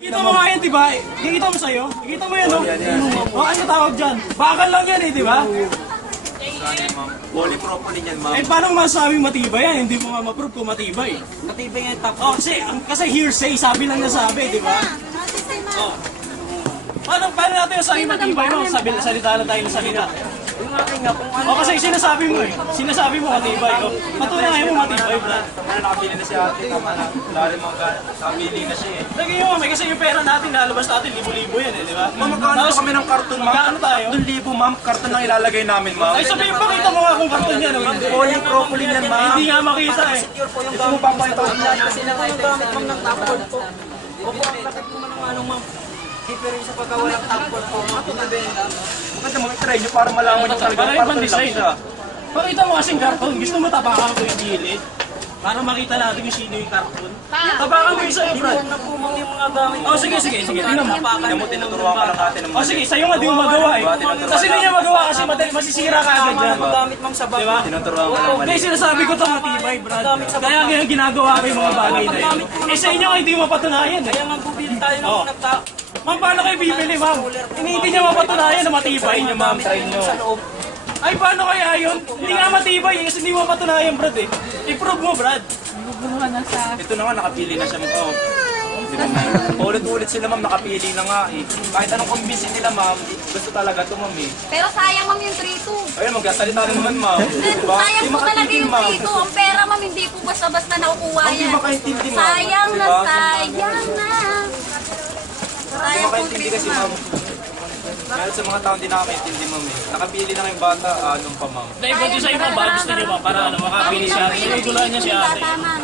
Kita mo nga yan, diba? Kikita mo sa'yo? Kikita mo yan, no? O, ano tawag dyan? Bakal lang yan, eh, diba? Polypropylene yan, ma'am. Eh, paano masasabing matibay yan? Hindi mo nga ma-prove kung matibay. Matibay nga yung top. Oh, kasi hearsay, sabi lang nasabi, diba? Oh. Paano natin yung sabi matibay mo? Salita lang tayo ng salita. O kasi sinasabi mo eh. Sinasabi mo matibay. O, patunayan mo matibay, Brad. Nakabili na si ate, tama na. Wala rin mga nakabili na siya eh. Lagi nyo may kasi yung pera natin, lalabas natin, libo-libo yan eh, di ba? Ma'am, magkano pa kami ng karton, ma'am? Magkano tayo? 2,000, ma'am. Karton lang ilalagay namin, ma'am. Ay sabihin, pakita mo nga kung karton yan. Polypropylene yan, ma'am. Hindi nga makita eh. Ito mo pa ito. Kasi lang yung gamit ma'am ng tapon po. Opo, ang lakad mo man ng ano ma'am. Pero yung sa pagkawalang tapon po, mapinabenda. Maganda mo i-try nyo para malaman nyo talaga. Para ibang design. Pakita mo kasing karton. Gusto mo tapakan ko yung gilid? Para makita natin yung sino yung karton. Tapakan mo yung sa'yo, Brad. Huwag na po ma'am yung mga gamit. Oh, sige. Tingnan mo. Tingnan mo, tinuturuan ka ng ate ng Oh, sige. Sa'yo nga, di mo magawa eh. Kasi hindi niya magawa kasi masisira ka agad yan. Mga gamit ma'am sa bago. Diba? Tinuturuan ka ng mali. Kaya sinasabi ko ito matibay, Brad. Kaya ngayon ginagawa ko yung mga bagay na yun. Eh sa inyo hindi mo mapatunayan eh. Kaya nga bubili tayo ng nagta... Ma'am, paano kayo bibili, ma'am? Hindi niya mapatunayan na matibay niyo, ma'am. Try niyo. Sa loob. Ay, paano kaya yun? Hindi nga matibay eh, kasi hindi mo mapatunayan, Brad eh. I-prove mo, Brad. Ito na nga, nakapili na siya mo. Ulit-ulit sila, ma'am, nakapili na nga eh. Kahit anong convince nila, ma'am, gusto talaga ito, ma'am eh. Pero sayang ma'am yung 3-2. Ayun, magkasalita na naman, ma'am. Diba? Sayang Di po talaga makaintindi, yung ma'am. 3-2. Ang pera ma'am, hindi po basta-basta nakukuha Hindi yan. makaintindi, ma'am. Sayang na, Diba? sayang na. Hindi Sayang po makaintindi 3-2 kasi, ma'am. ma'am. Dahil sa mga taong di nakakaintindi, ma'am eh. Nakapili na ngayong bata, anong pa, ma'am. Dahil pati sa ibang ba gusto niyo ba para makapili siya. Sinugulan niya si ate. Bata, ma'am.